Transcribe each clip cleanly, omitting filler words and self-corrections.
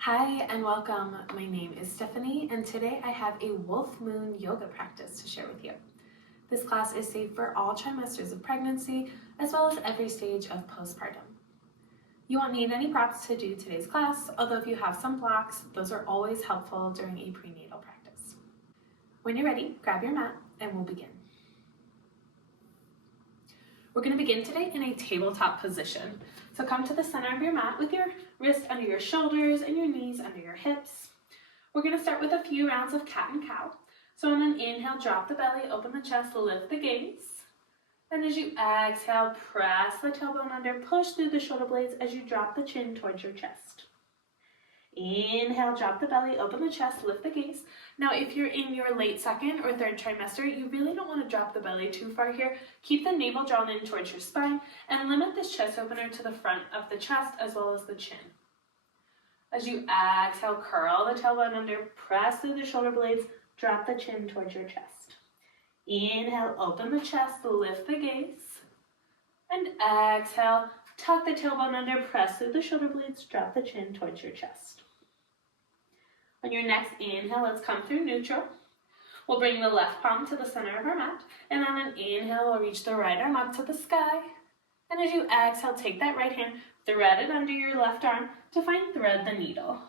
Hi and welcome. My name is Stephanie and today I have a Wolf Moon yoga practice to share with you. This class is safe for all trimesters of pregnancy as well as every stage of postpartum. You won't need any props to do today's class, although if you have some blocks, those are always helpful during a prenatal practice. When you're ready, grab your mat and we'll begin. We're going to begin today in a tabletop position. So come to the center of your mat with your wrist under your shoulders and your knees under your hips. We're going to start with a few rounds of cat and cow. So on an inhale, drop the belly, open the chest, lift the gaze. And as you exhale, press the tailbone under, push through the shoulder blades as you drop the chin towards your chest. Inhale, drop the belly, open the chest, lift the gaze. Now, if you're in your late second or third trimester, you really don't want to drop the belly too far here. Keep the navel drawn in towards your spine and limit this chest opener to the front of the chest as well as the chin. As you exhale, curl the tailbone under, press through the shoulder blades, drop the chin towards your chest. Inhale, open the chest, lift the gaze. And exhale, tuck the tailbone under, press through the shoulder blades, drop the chin towards your chest. On your next inhale, let's come through neutral. We'll bring the left palm to the center of our mat, and on an inhale, we'll reach the right arm up to the sky. And as you exhale, take that right hand, thread it under your left arm to find thread the needle.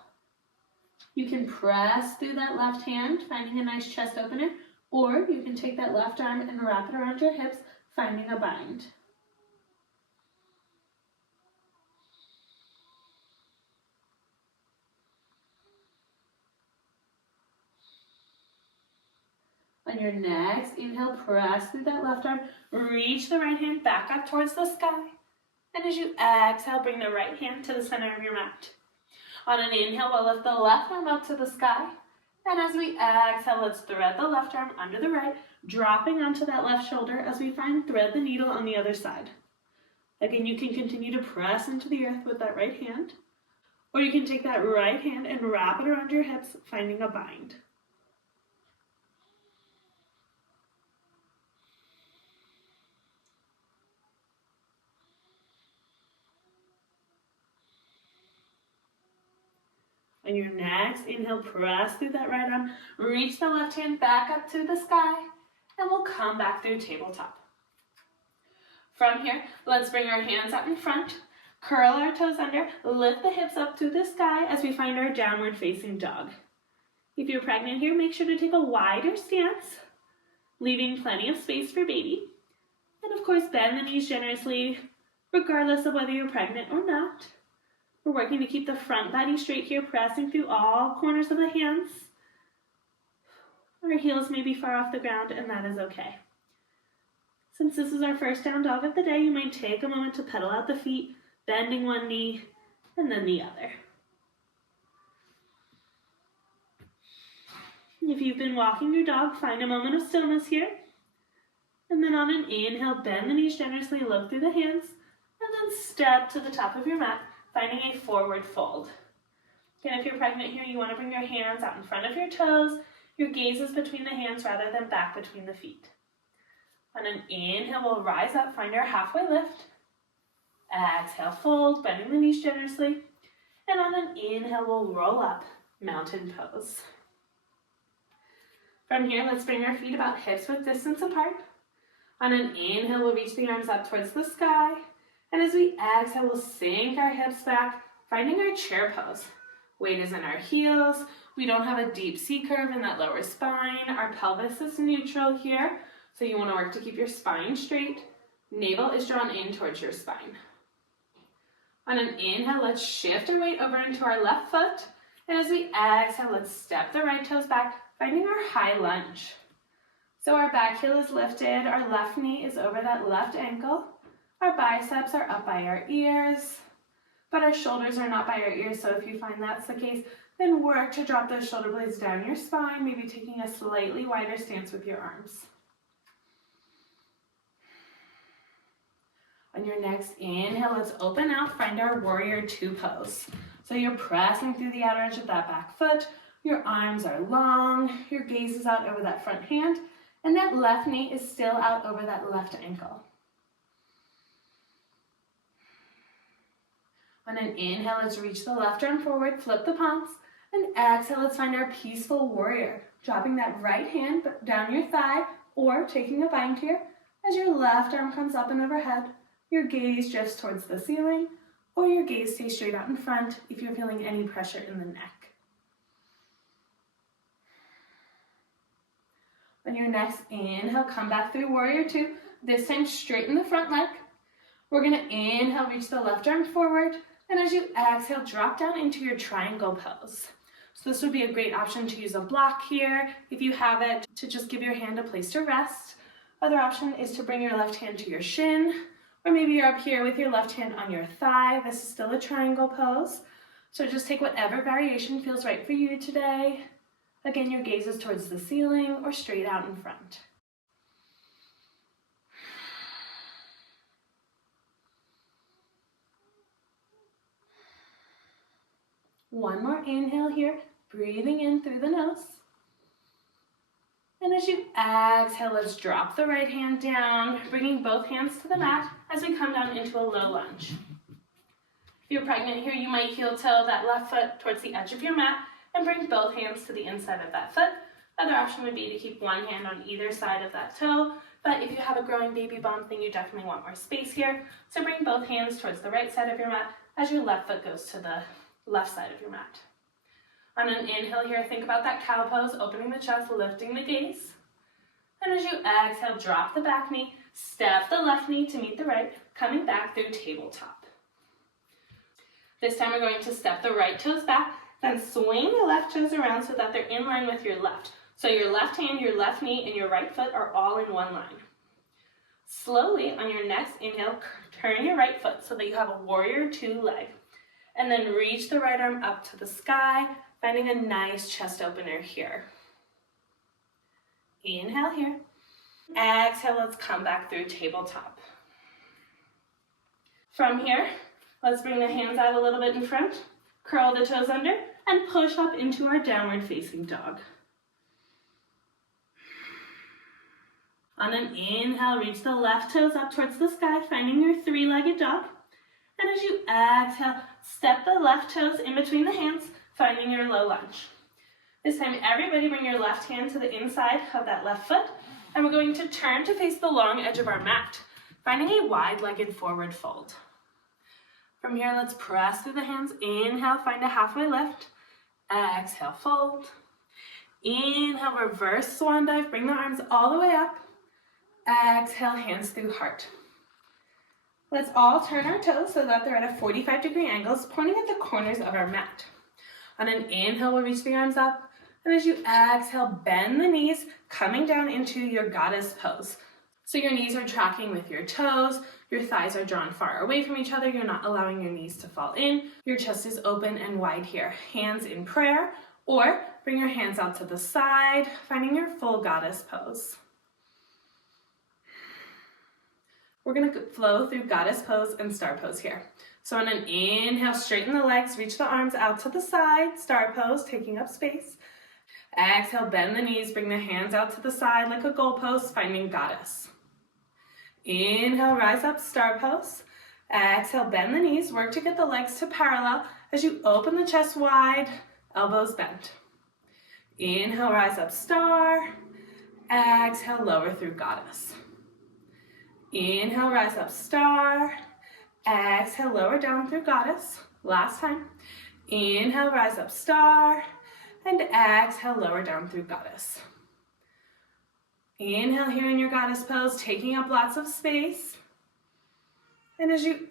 You can press through that left hand, finding a nice chest opener, or you can take that left arm and wrap it around your hips, finding a bind. On your next inhale, press through that left arm, reach the right hand back up towards the sky. And as you exhale, bring the right hand to the center of your mat. On an inhale, we'll lift the left arm up to the sky. And as we exhale, let's thread the left arm under the right, dropping onto that left shoulder as we find thread the needle on the other side. Again, you can continue to press into the earth with that right hand, or you can take that right hand and wrap it around your hips, finding a bind. On your next inhale, press through that right arm, reach the left hand back up to the sky, and we'll come back through tabletop. From here, let's bring our hands out in front, curl our toes under, lift the hips up to the sky as we find our downward facing dog. If you're pregnant here, make sure to take a wider stance, leaving plenty of space for baby. And of course, bend the knees generously, regardless of whether you're pregnant or not. We're working to keep the front body straight here, pressing through all corners of the hands. Our heels may be far off the ground, and that is okay. Since this is our first down dog of the day, you might take a moment to pedal out the feet, bending one knee and then the other. If you've been walking your dog, find a moment of stillness here. And then on an inhale, bend the knees generously, look through the hands, and then step to the top of your mat, finding a forward fold. Again, if you're pregnant here, you want to bring your hands out in front of your toes. Your gaze is between the hands rather than back between the feet. On an inhale, we'll rise up, find our halfway lift. Exhale, fold, bending the knees generously. And on an inhale, we'll roll up, mountain pose. From here, let's bring our feet about hips width distance apart. On an inhale, we'll reach the arms up towards the sky. And as we exhale, we'll sink our hips back, finding our chair pose. Weight is in our heels. We don't have a deep C curve in that lower spine. Our pelvis is neutral here. So you want to work to keep your spine straight. Navel is drawn in towards your spine. On an inhale, let's shift our weight over into our left foot. And as we exhale, let's step the right toes back, finding our high lunge. So our back heel is lifted. Our left knee is over that left ankle. Our biceps are up by our ears, but our shoulders are not by our ears. So if you find that's the case, then work to drop those shoulder blades down your spine, maybe taking a slightly wider stance with your arms. On your next inhale, let's open out, find our warrior two pose. So you're pressing through the outer edge of that back foot, your arms are long, your gaze is out over that front hand, and that left knee is still out over that left ankle. On an inhale, let's reach the left arm forward, flip the palms, and exhale, let's find our peaceful warrior. Dropping that right hand down your thigh or taking a bind here. As your left arm comes up and overhead, your gaze drifts towards the ceiling or your gaze stays straight out in front if you're feeling any pressure in the neck. On your next inhale, come back through warrior two. This time straighten the front leg. We're going to inhale, reach the left arm forward, and as you exhale, drop down into your triangle pose. So this would be a great option to use a block here, if you have it, to just give your hand a place to rest. Other option is to bring your left hand to your shin, or maybe you're up here with your left hand on your thigh. This is still a triangle pose. So just take whatever variation feels right for you today. Again, your gaze is towards the ceiling or straight out in front. One more inhale here, breathing in through the nose. And as you exhale, let's drop the right hand down, bringing both hands to the mat as we come down into a low lunge. If you're pregnant here, you might heel toe that left foot towards the edge of your mat and bring both hands to the inside of that foot. Other option would be to keep one hand on either side of that toe, but if you have a growing baby bump, then you definitely want more space here. So bring both hands towards the right side of your mat as your left foot goes to the left side of your mat. On an inhale here, think about that cow pose, opening the chest, lifting the gaze. And as you exhale, drop the back knee, step the left knee to meet the right, coming back through tabletop. This time we're going to step the right toes back, then swing the left toes around so that they're in line with your left. So your left hand, your left knee, and your right foot are all in one line. Slowly, on your next inhale, turn your right foot so that you have a warrior two leg. And then reach the right arm up to the sky, finding a nice chest opener here. Inhale here. Exhale, let's come back through tabletop. From here, let's bring the hands out a little bit in front, curl the toes under, and push up into our downward facing dog. On an inhale, reach the left toes up towards the sky, finding your three-legged dog. And as you exhale, step the left toes in between the hands, finding your low lunge. This time, everybody bring your left hand to the inside of that left foot, and we're going to turn to face the long edge of our mat, finding a wide-legged forward fold. From here, let's press through the hands. Inhale, find a halfway lift. Exhale, fold. Inhale, reverse swan dive. Bring the arms all the way up. Exhale, hands through heart. Let's all turn our toes so that they're at a 45-degree angles, pointing at the corners of our mat. On an inhale, we'll reach the arms up. And as you exhale, bend the knees, coming down into your goddess pose. So your knees are tracking with your toes, your thighs are drawn far away from each other, you're not allowing your knees to fall in, your chest is open and wide here. Hands in prayer, or bring your hands out to the side, finding your full goddess pose. We're going to flow through goddess pose and star pose here. So on an inhale, straighten the legs, reach the arms out to the side, star pose, taking up space. Exhale, bend the knees, bring the hands out to the side like a goalpost, finding goddess. Inhale, rise up, star pose. Exhale, bend the knees, work to get the legs to parallel as you open the chest wide, elbows bent. Inhale, rise up, star. Exhale, lower through goddess. Inhale, rise up, star. Exhale, lower down through goddess. Last time. Inhale, rise up, star. And exhale, lower down through goddess. Inhale here in your goddess pose, taking up lots of space. And as you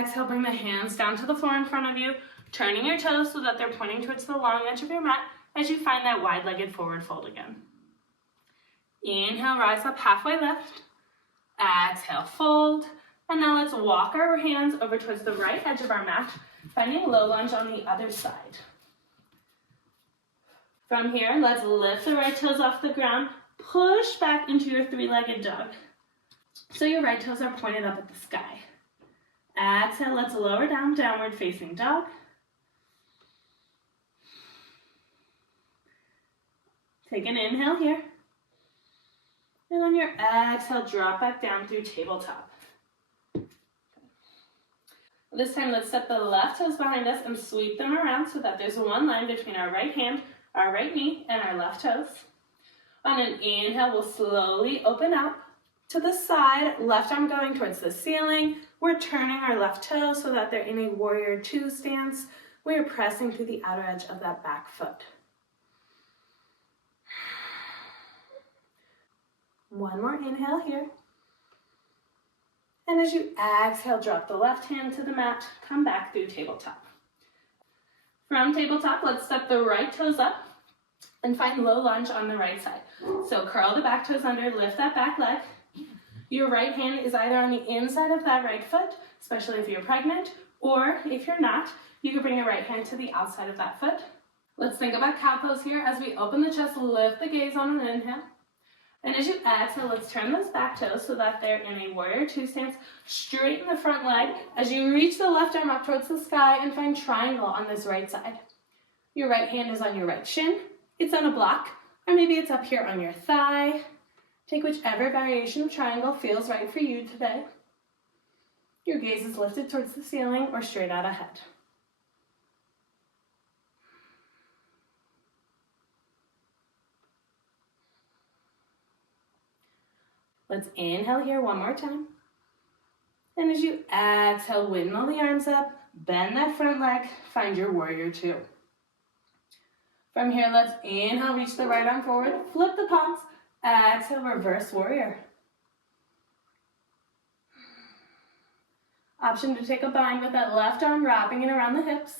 exhale, bring the hands down to the floor in front of you, turning your toes so that they're pointing towards the long edge of your mat as you find that wide-legged forward fold again. Inhale, rise up, halfway lift. Exhale, fold. And now let's walk our hands over towards the right edge of our mat, finding low lunge on the other side. From here, let's lift the right toes off the ground, push back into your three-legged dog. So your right toes are pointed up at the sky. Exhale, let's lower down, downward facing dog. Take an inhale here. And on your exhale, drop back down through tabletop. This time, let's step the left toes behind us and sweep them around so that there's one line between our right hand, our right knee, and our left toes. On an inhale, we'll slowly open up to the side, left arm going towards the ceiling. We're turning our left toes so that they're in a warrior two stance. We are pressing through the outer edge of that back foot. One more inhale here. And as you exhale, drop the left hand to the mat, come back through tabletop. From tabletop, let's step the right toes up and find low lunge on the right side. So curl the back toes under, lift that back leg. Your right hand is either on the inside of that right foot, especially if you're pregnant, or if you're not, you can bring your right hand to the outside of that foot. Let's think about cow pose here. As we open the chest, lift the gaze on an inhale. And as you exhale, let's turn those back toes so that they're in a warrior two stance. Straighten the front leg as you reach the left arm up towards the sky and find triangle on this right side. Your right hand is on your right shin. It's on a block, or maybe it's up here on your thigh. Take whichever variation of triangle feels right for you today. Your gaze is lifted towards the ceiling or straight out ahead. Let's inhale here one more time. And as you exhale, windmill the arms up, bend that front leg, find your warrior two. From here, let's inhale, reach the right arm forward, flip the palms, exhale, reverse warrior. Option to take a bind with that left arm wrapping it around the hips.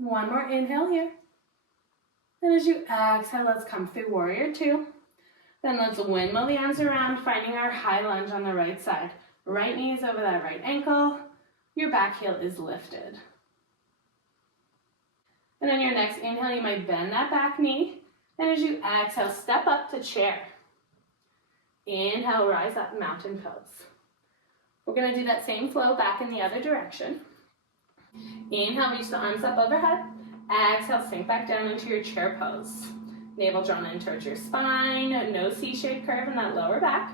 One more inhale here. And as you exhale, let's come through warrior two. Then let's windmill the arms around, finding our high lunge on the right side. Right knee is over that right ankle. Your back heel is lifted. And on your next inhale, you might bend that back knee. And as you exhale, step up to chair. Inhale, rise up, mountain pose. We're going to do that same flow back in the other direction. Inhale, reach the arms up overhead. Exhale, sink back down into your chair pose. Navel drawn in towards your spine, no C-shaped curve in that lower back.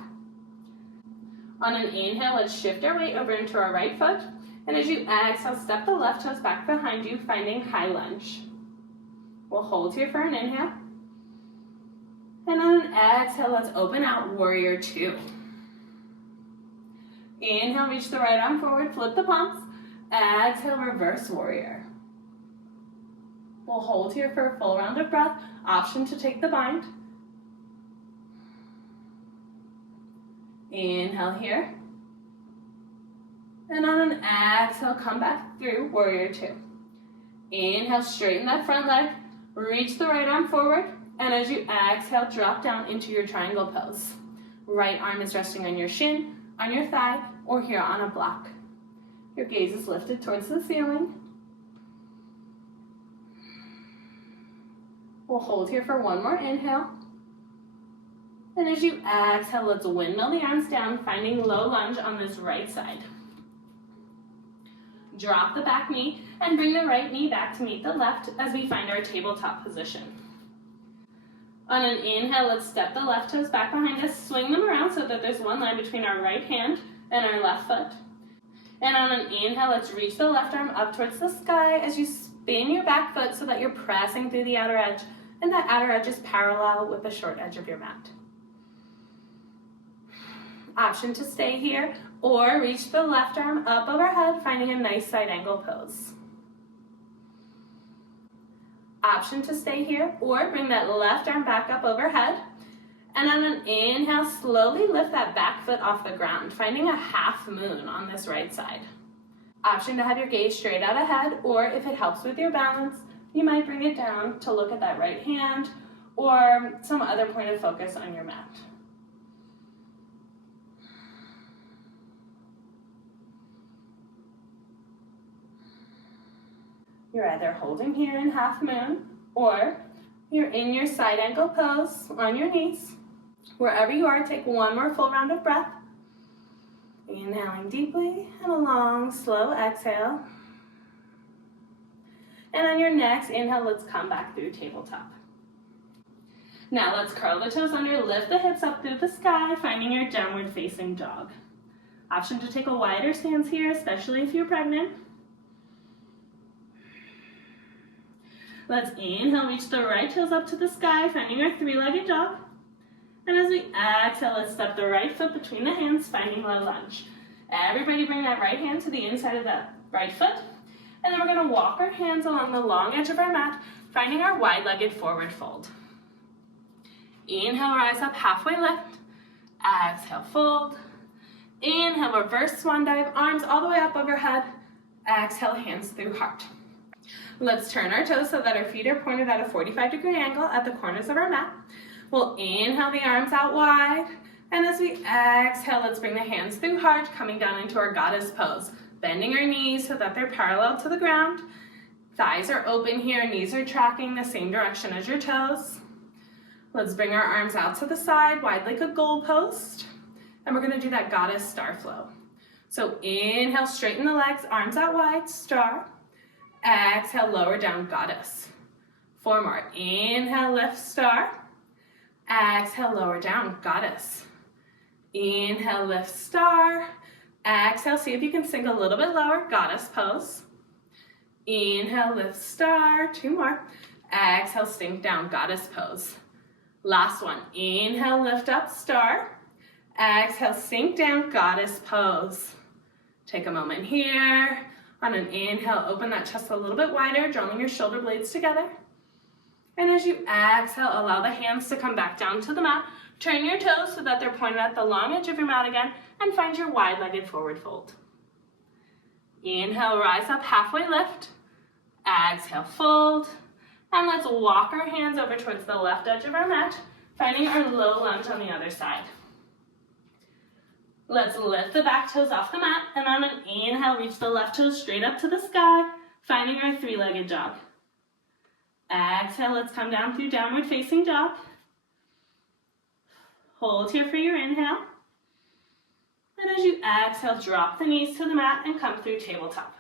On an inhale, let's shift our weight over into our right foot. And as you exhale, step the left toes back behind you, finding high lunge. We'll hold here for an inhale. And on an exhale, let's open out warrior two. Inhale, reach the right arm forward, flip the palms. Exhale, reverse warrior. We'll hold here for a full round of breath. Option to take the bind. Inhale here. And on an exhale, come back through warrior two. Inhale, straighten that front leg. Reach the right arm forward. And as you exhale, drop down into your triangle pose. Right arm is resting on your shin, on your thigh, or here on a block. Your gaze is lifted towards the ceiling. We'll hold here for one more inhale. And as you exhale, let's windmill the arms down, finding low lunge on this right side. Drop the back knee and bring the right knee back to meet the left as we find our tabletop position. On an inhale, let's step the left toes back behind us, swing them around so that there's one line between our right hand and our left foot. And on an inhale, let's reach the left arm up towards the sky as you spin your back foot so that you're pressing through the outer edge, and that outer edge is parallel with the short edge of your mat. Option to stay here or reach the left arm up overhead, finding a nice side angle pose. Option to stay here or bring that left arm back up overhead. And on an inhale, slowly lift that back foot off the ground, finding a half moon on this right side. Option to have your gaze straight out ahead, or if it helps with your balance, you might bring it down to look at that right hand or some other point of focus on your mat. You're either holding here in half moon, or you're in your side angle pose on your knees. Wherever you are, take one more full round of breath. Inhaling deeply and a long, slow exhale. And on your next inhale, let's come back through tabletop. Now let's curl the toes under, lift the hips up through the sky, finding your downward facing dog. Option to take a wider stance here, especially if you're pregnant. Let's inhale, reach the right toes up to the sky, finding our three-legged dog. And as we exhale, let's step the right foot between the hands, finding low lunge. Everybody bring that right hand to the inside of that right foot. And then we're going to walk our hands along the long edge of our mat, finding our wide-legged forward fold. Inhale, rise up, halfway lift. Exhale, fold. Inhale, reverse swan dive, arms all the way up overhead. Exhale, hands through heart. Let's turn our toes so that our feet are pointed at a 45-degree angle at the corners of our mat. We'll inhale the arms out wide. And as we exhale, let's bring the hands through heart, coming down into our goddess pose. Bending our knees so that they're parallel to the ground. Thighs are open here, knees are tracking the same direction as your toes. Let's bring our arms out to the side, wide like a goalpost. And we're gonna do that goddess star flow. So inhale, straighten the legs, arms out wide, star. Exhale, lower down, goddess. 4 more. Inhale, lift, star. Exhale, lower down, goddess. Inhale, lift, star. Exhale, see if you can sink a little bit lower, goddess pose. Inhale, lift, star. 2 more. Exhale, sink down, goddess pose. Last one. Inhale, lift up, star. Exhale, sink down, goddess pose. Take a moment here. On an inhale, open that chest a little bit wider, drawing your shoulder blades together. And as you exhale, allow the hands to come back down to the mat. Turn your toes so that they're pointed at the long edge of your mat again, and find your wide-legged forward fold. Inhale, rise up, halfway lift. Exhale, fold. And let's walk our hands over towards the left edge of our mat, finding our low lunge on the other side. Let's lift the back toes off the mat, and on an inhale, reach the left toes straight up to the sky, finding our three-legged dog. Exhale, let's come down through downward facing dog. Hold here for your inhale. And as you exhale, drop the knees to the mat and come through tabletop.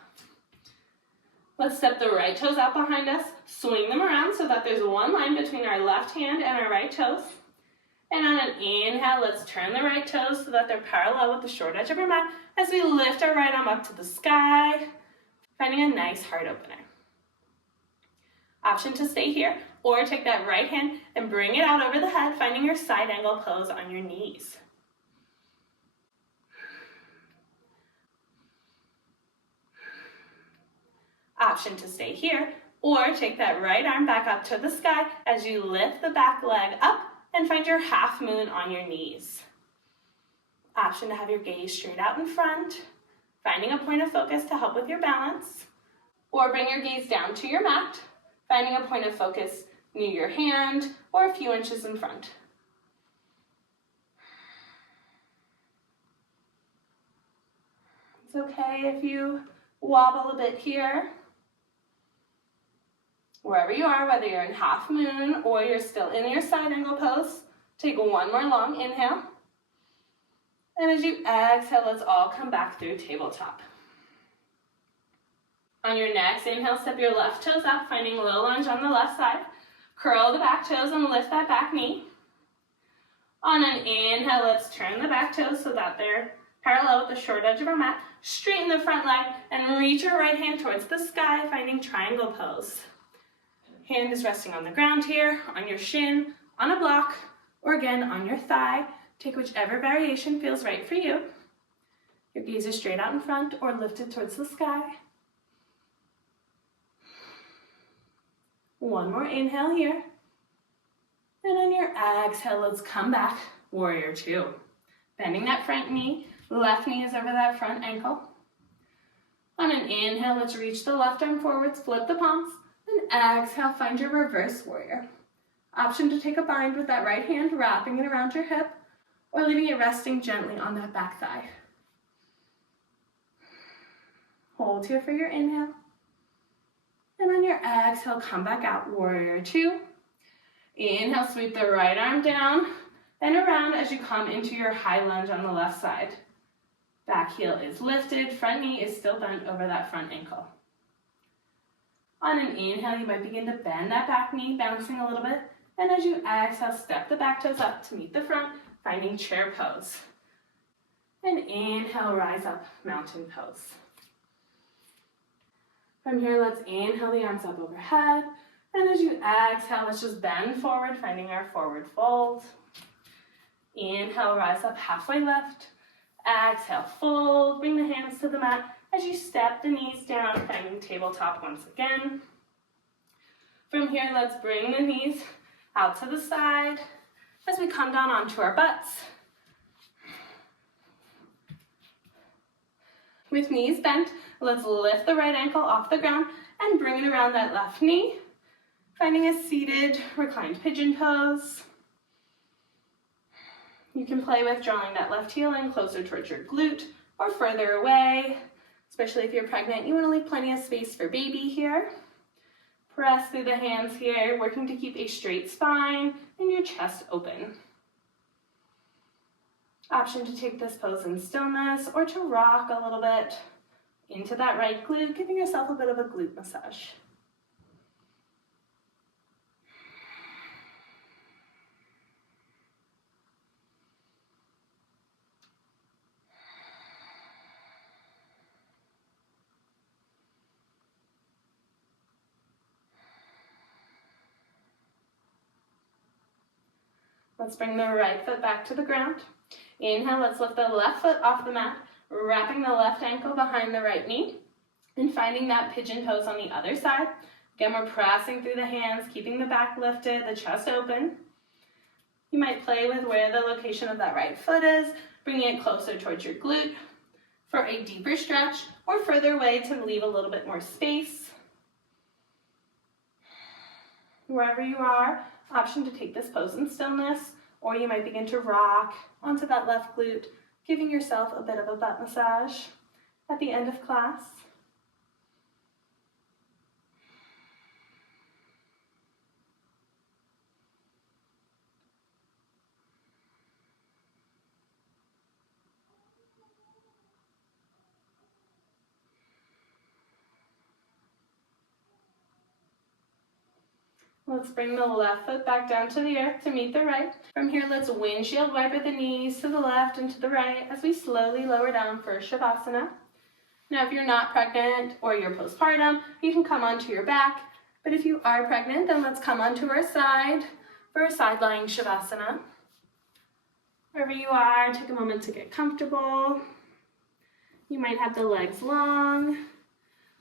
Let's step the right toes out behind us, swing them around so that there's one line between our left hand and our right toes. And on an inhale, let's turn the right toes so that they're parallel with the short edge of our mat as we lift our right arm up to the sky, finding a nice heart opener. Option to stay here, or take that right hand and bring it out over the head, finding your side angle pose on your knees. Option to stay here, or take that right arm back up to the sky as you lift the back leg up and find your half moon on your knees. Option to have your gaze straight out in front, finding a point of focus to help with your balance, or bring your gaze down to your mat, finding a point of focus near your hand or a few inches in front. It's okay if you wobble a bit here. Wherever you are, whether you're in half moon or you're still in your side angle pose, take one more long inhale. And as you exhale, let's all come back through tabletop. On your next inhale, step your left toes up, finding low lunge on the left side. Curl the back toes and lift that back knee. On an inhale, let's turn the back toes so that they're parallel with the short edge of our mat. Straighten the front leg and reach your right hand towards the sky, finding triangle pose. Hand is resting on the ground here, on your shin, on a block, or again on your thigh. Take whichever variation feels right for you. Your gaze is straight out in front or lifted towards the sky. One more inhale here. And on your exhale, let's come back, warrior two. Bending that front knee, left knee is over that front ankle. On an inhale, let's reach the left arm forwards, flip the palms, and exhale, find your reverse warrior. Option to take a bind with that right hand, wrapping it around your hip, or leaving it resting gently on that back thigh. Hold here for your inhale. And on your exhale, come back out, warrior two. Inhale, sweep the right arm down and around as you come into your high lunge on the left side. Back heel is lifted, front knee is still bent over that front ankle. On an inhale, you might begin to bend that back knee, bouncing a little bit. And as you exhale, step the back toes up to meet the front, finding chair pose. And inhale, rise up, mountain pose. From here, let's inhale the arms up overhead. And as you exhale, let's just bend forward, finding our forward fold. Inhale, rise up, halfway lift. Exhale, fold, bring the hands to the mat as you step the knees down, finding tabletop once again. From here, let's bring the knees out to the side as we come down onto our butts. With knees bent, let's lift the right ankle off the ground and bring it around that left knee, finding a seated reclined pigeon pose. You can play with drawing that left heel in closer towards your glute or further away, especially if you're pregnant. You want to leave plenty of space for baby here. Press through the hands here, working to keep a straight spine and your chest open. Option to take this pose in stillness or to rock a little bit into that right glute, giving yourself a bit of a glute massage. Let's bring the right foot back to the ground. Inhale, let's lift the left foot off the mat, wrapping the left ankle behind the right knee, and finding that pigeon pose on the other side. Again, we're pressing through the hands, keeping the back lifted, the chest open. You might play with where the location of that right foot is, bringing it closer towards your glute for a deeper stretch, or further away to leave a little bit more space. Wherever you are, option to take this pose in stillness, or you might begin to rock onto that left glute, giving yourself a bit of a butt massage at the end of class. Let's bring the left foot back down to the earth to meet the right. From here, let's windshield wiper the knees to the left and to the right as we slowly lower down for Shavasana. Now, if you're not pregnant or you're postpartum, you can come onto your back. But if you are pregnant, then let's come onto our side for a side lying Shavasana. Wherever you are, take a moment to get comfortable. You might have the legs long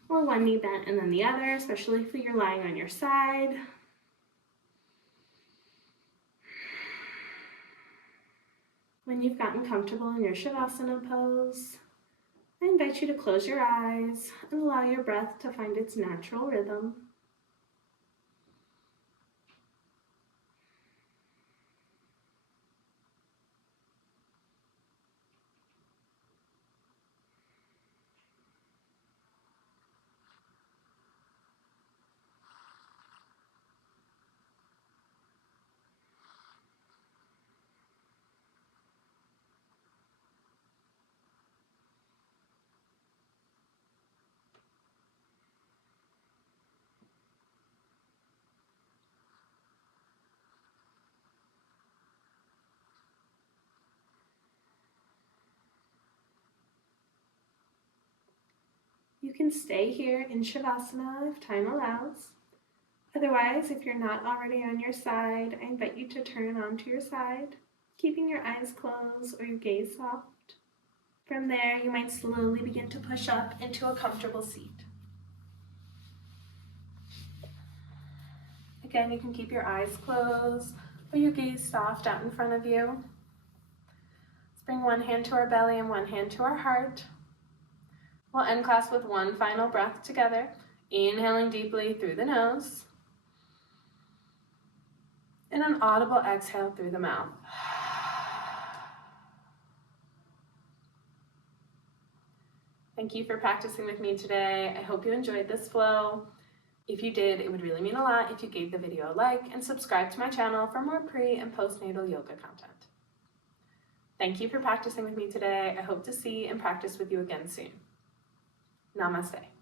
or one knee bent and then the other, especially if you're lying on your side. When you've gotten comfortable in your Shavasana pose, I invite you to close your eyes and allow your breath to find its natural rhythm. You can stay here in Shavasana if time allows. Otherwise, if you're not already on your side, I invite you to turn onto your side, keeping your eyes closed or your gaze soft. From there, you might slowly begin to push up into a comfortable seat. Again, you can keep your eyes closed or your gaze soft out in front of you. Let's bring one hand to our belly and one hand to our heart. We'll end class with one final breath together, inhaling deeply through the nose, and an audible exhale through the mouth. Thank you for practicing with me today. I hope you enjoyed this flow. If you did, it would really mean a lot if you gave the video a like and subscribe to my channel for more pre- and postnatal yoga content. Thank you for practicing with me today. I hope to see and practice with you again soon. Namaste.